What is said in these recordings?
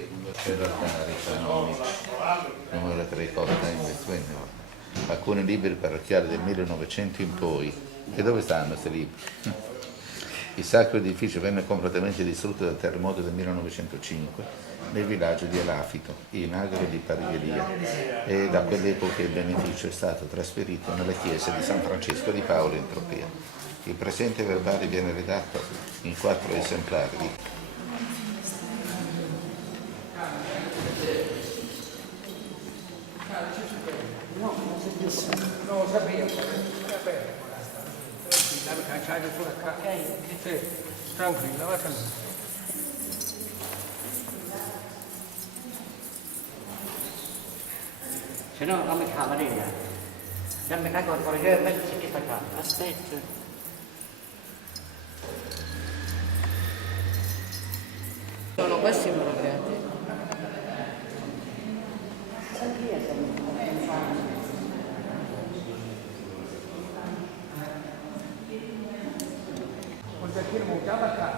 che numero numero 3 costa investimento. Alcuni libri parrocchiali del 1900 in poi. E dove stanno questi libri? Il sacro edificio venne completamente distrutto dal terremoto del 1905 nel villaggio di Elafito, in agro di Parighelia, e da quell'epoca il beneficio è stato trasferito nella chiesa di San Francesco di Paolo in Tropea. Il presente verbale viene redatto in 4 esemplari di no, lo sapevo, tranquilla, c'hai pure qua. Sì, tranquilla, va tranquilla. Se no non mi chiama lì. Se mi cago ancora io, meglio si sta qua. Aspetta. Sono questi i problemi. Quando chi non chiama qua.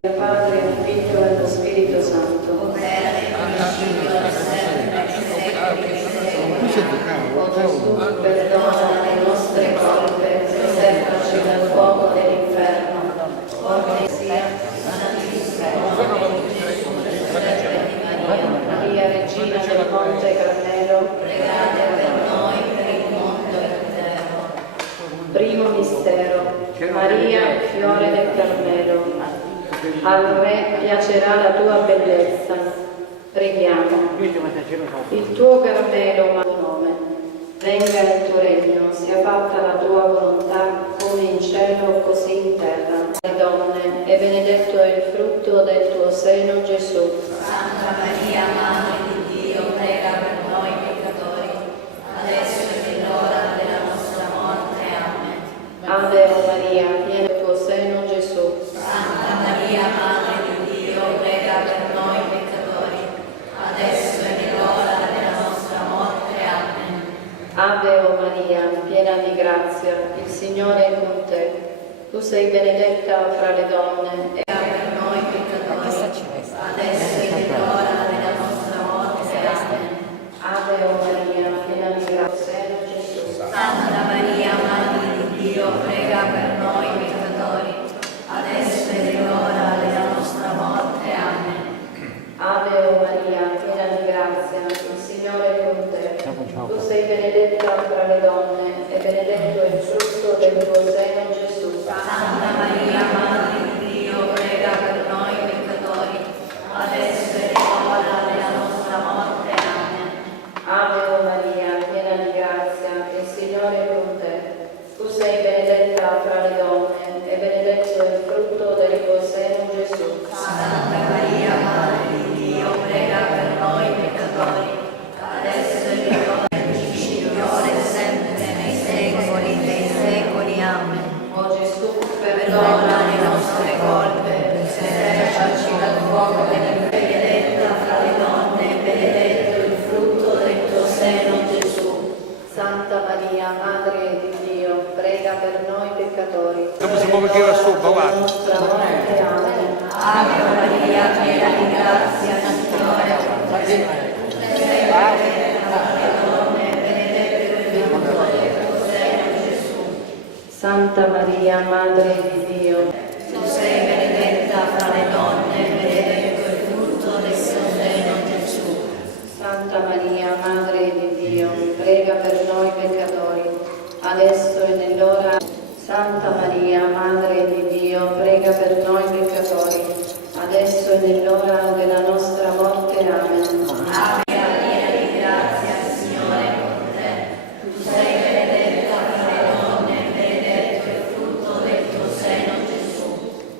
Padre, il Figlio e lo Spirito Santo. O Gesù, perdona le nostre colpe, preservaci dal fuoco dell'inferno. Ordine sia Maria, Regina del Monte Carmelo, pregate per noi per il mondo intero. Primo mistero. Maria, fiore del Carmelo. Al Re piacerà la tua bellezza. Preghiamo. Il tuo Carmelo, ma tuo nome. Venga il tuo regno, sia fatta la tua volontà, come in cielo così in terra. Le donne, e benedetto è il frutto del tuo seno, Gesù. Santa Maria, Madre di Dio, prega per noi peccatori, adesso è l'ora della nostra morte. Amen. Ave o Maria, piena del tuo seno, Gesù. Santa Maria, Madre di Dio, prega per noi peccatori, adesso è l'ora della nostra morte. Amen. Ave o Maria, piena di grazia, il Signore è con te. Tu sei benedetta fra le donne e Prega per noi peccatori, adesso è l'ora della nostra morte. Amen. Ave o Maria, piena di grazia, Gesù. Santa Maria, Madre di Dio, prega per noi peccatori, adesso è l'ora della nostra morte. Amen. Ave o Maria, piena di grazia, il Signore è con te. Tu sei benedetta fra le donne e benedetto è il frutto del tuo seno, Gesù. Santa Maria, Madre di Dio, prega per noi peccatori, adesso è l'ora della nostra morte. Amen. Ave o Maria, piena di grazia, il Signore è con te. Tu sei benedetta fra le donne e benedetto è il frutto del tuo seno, Gesù. Santa Maria, Madre di Dio, prega per noi peccatori, adesso è l'ora del Signore, sempre nei secoli dei secoli. Amen. O Gesù, Perdona le nostre colpe, preservaci dal fuoco dell'inferno. Benedetta fra le donne, benedetto il frutto del tuo seno, Gesù. Santa Maria, Madre di Dio, prega per noi peccatori. Dopo si può vedere sopra, guarda. Nostra morte. Amen. Ave Maria, piena di grazia, il Signore è con te. Sei benedetta fra le donne, benedetto il frutto del tuo seno, Gesù. Santa Maria, Madre di Dio, Tu sei benedetta fra le donne, benedetto il frutto del tuo seno, Gesù. Santa Maria, Madre di Dio, prega per noi peccatori, adesso e nell'ora. Santa Maria, Madre di Dio, prega per noi peccatori, adesso e nell'ora della nostra morte. Amen. Ave Maria di grazia, il Signore è con te. Tu sei benedetta fra le donne, benedetto il frutto del tuo seno, Gesù.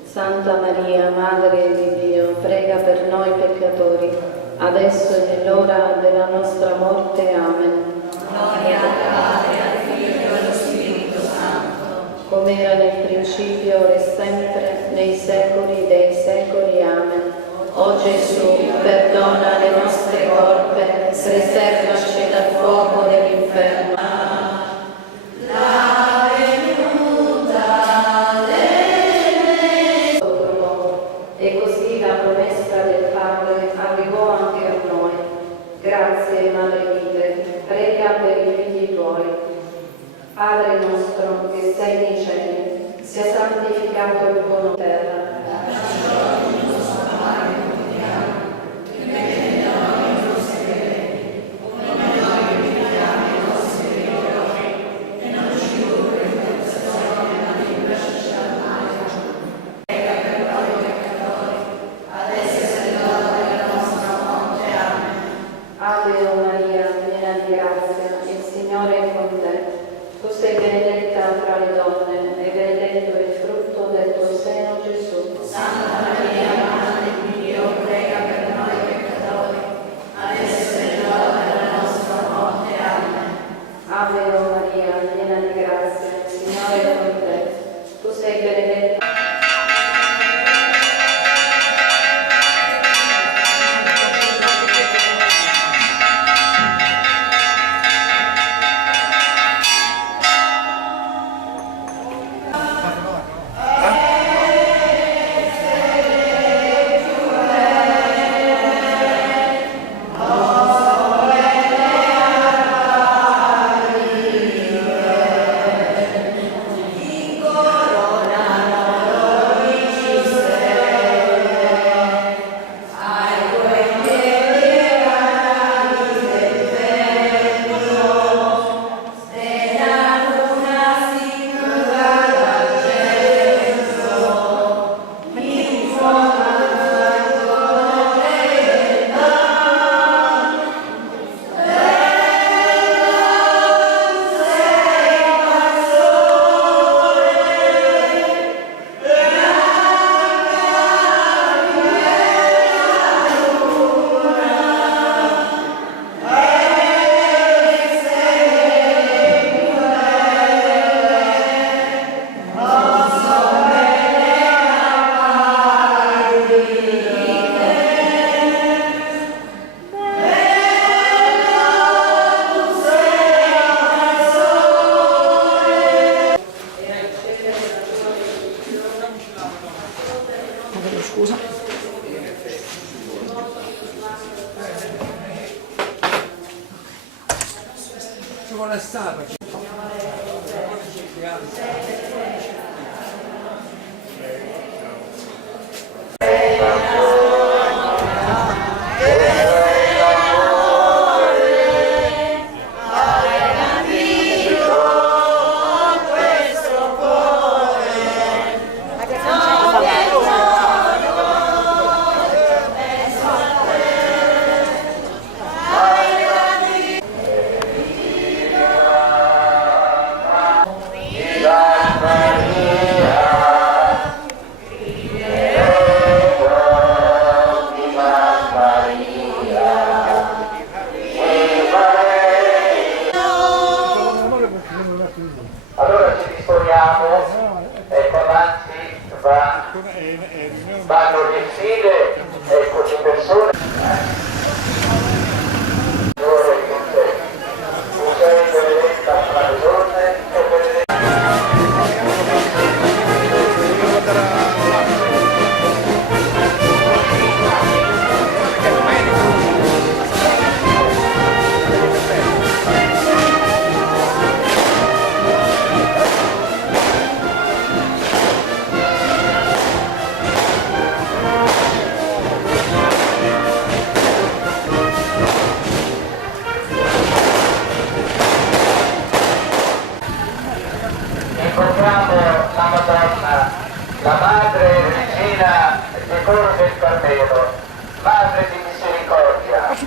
Santa Maria, Madre di Dio, prega per noi peccatori, adesso e nell'ora della nostra morte. Amen. Gloria al Padre, al Figlio e allo Spirito Santo. Come era nel principio, ora e sempre, nei secoli dei secoli. Amen. O Gesù, perdona le nostre colpe, preservaci dal fuoco dell'inferno. E così la promessa del Padre arrivò anche a noi. Grazie, Madre mia, prega per i figli tuoi. Padre nostro che sei nei cieli, sia santificato il tuo nome terra. Ave o Maria, piena di grazia, il Signore è con te. Tu sei benedetta fra le donne e benedetto è il frutto del tuo seno, Gesù. Santa Maria, Madre di Dio, prega per noi peccatori, adesso è l'ora della nostra morte. Amen. Ave o Maria, piena di grazia, il Signore è con te. Tu sei benedetta.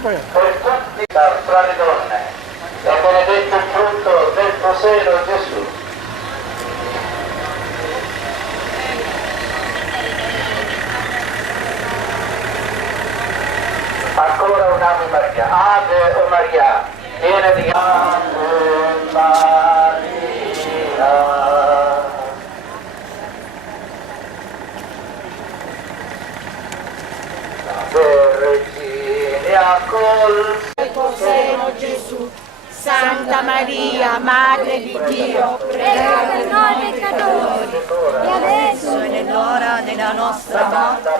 per tutti tra le donne, e benedetto il frutto del tuo seno, Gesù. Ancora un Ave Maria. Ave Maria, piena di Ave Maria. Vergine col tuo seno, Gesù. Santa Maria, Madre di Dio, prega per noi peccatori, e adesso è nell'ora della nostra morte.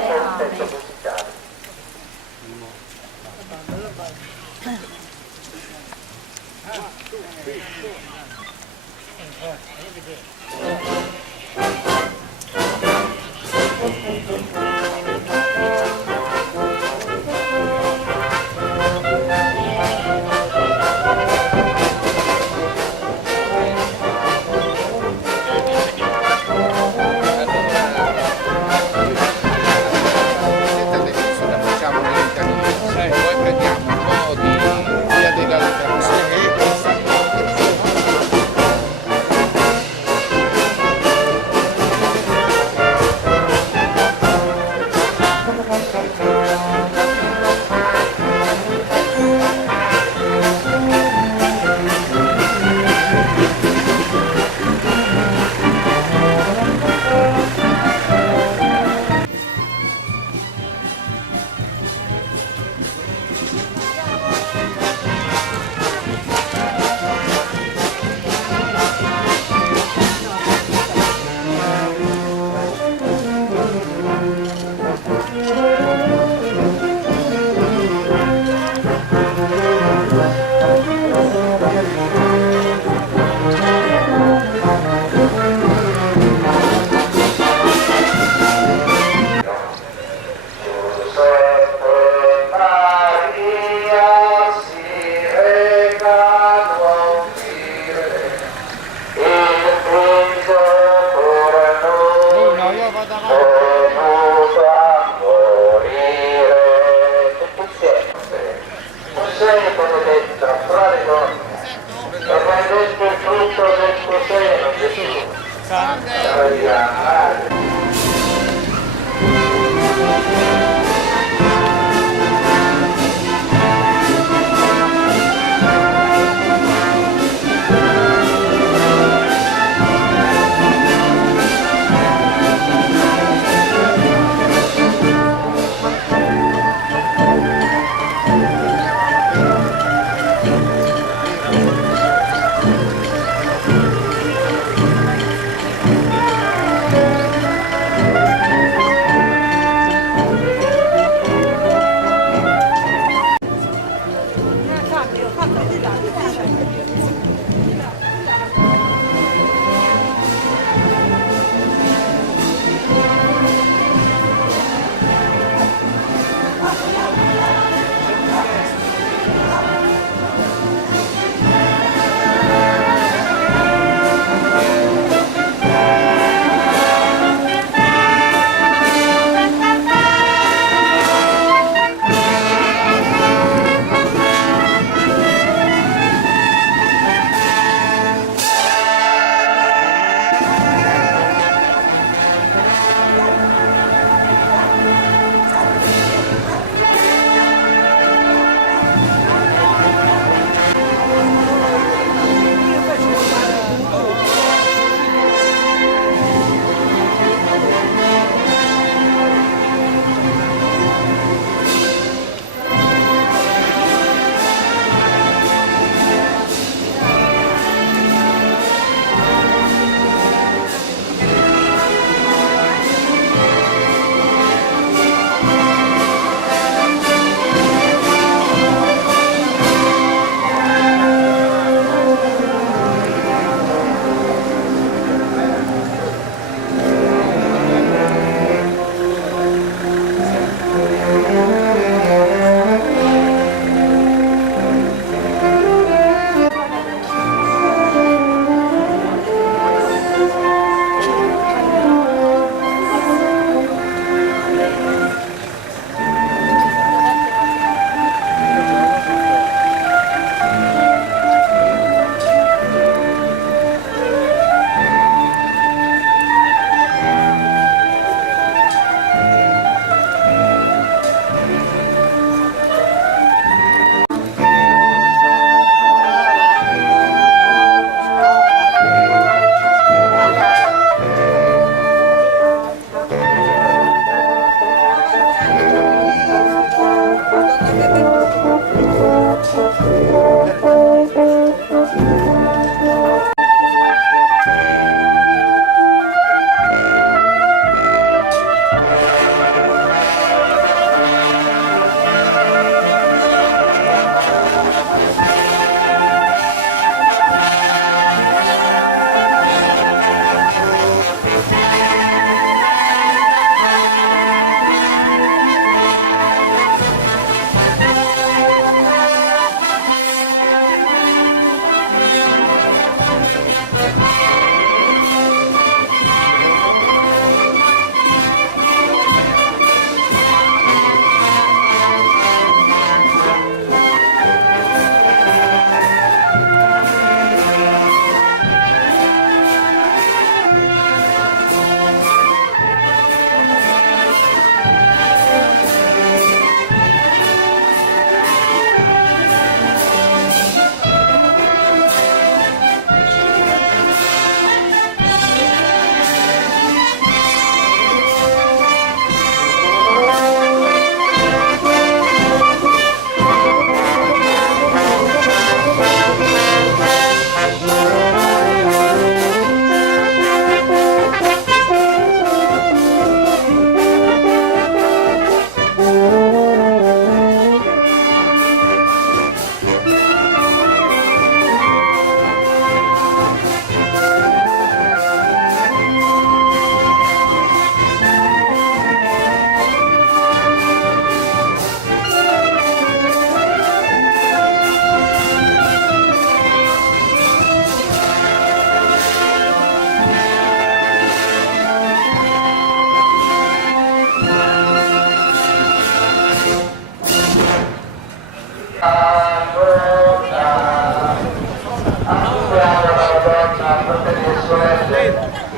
Amen.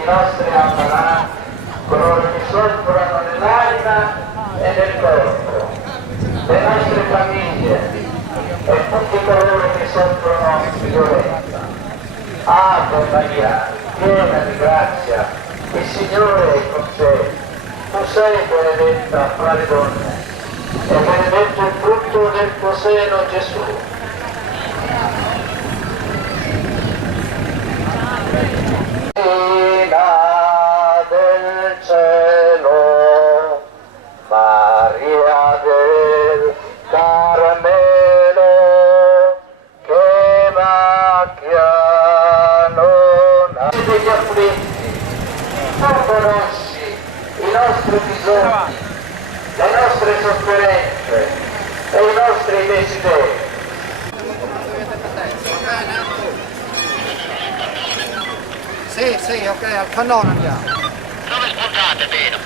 i nostri ammalati, coloro che soffrono nell'anima e nel corpo, le nostre famiglie e tutti coloro che soffrono di violenza. Ave Maria, piena di grazia, il Signore è con te. Tu sei benedetta fra le donne e benedetto il frutto del tuo seno, Gesù. Del cielo, Maria del Carmelo, che macchia non ha. Degli afflitti, tu conosci i nostri bisogni, le nostre sofferenze e i nostri desideri. Sì, ok, al cannone andiamo. Dove spuntate, Pino?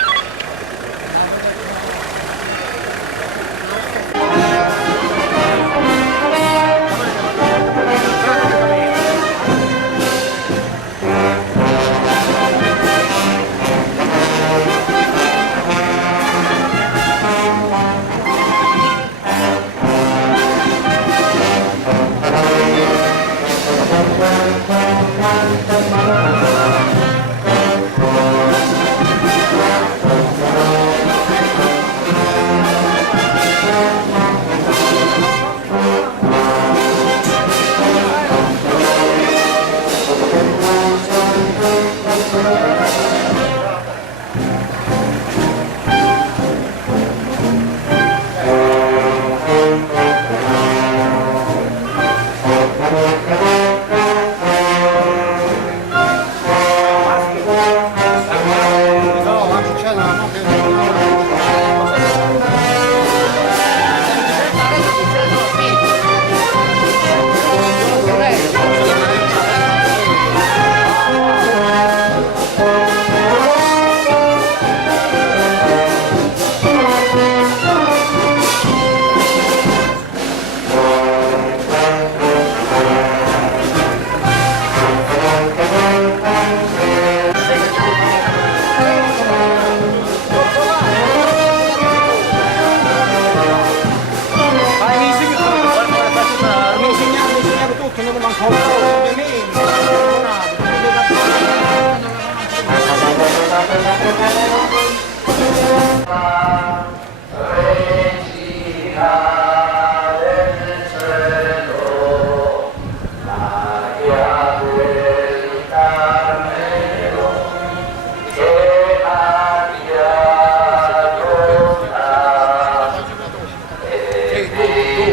Regina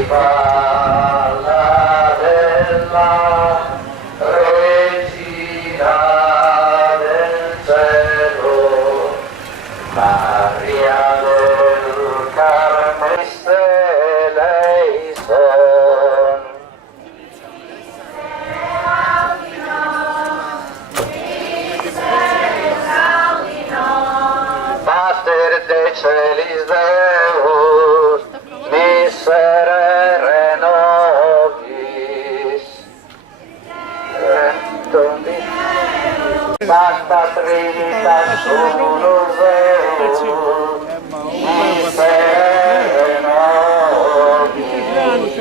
palla della Regina del cielo, Maria del Carmelo, lei son. Mater de celis Deus, miserere nobis. Sancta Trinitas Unus Deus, miserere nobis.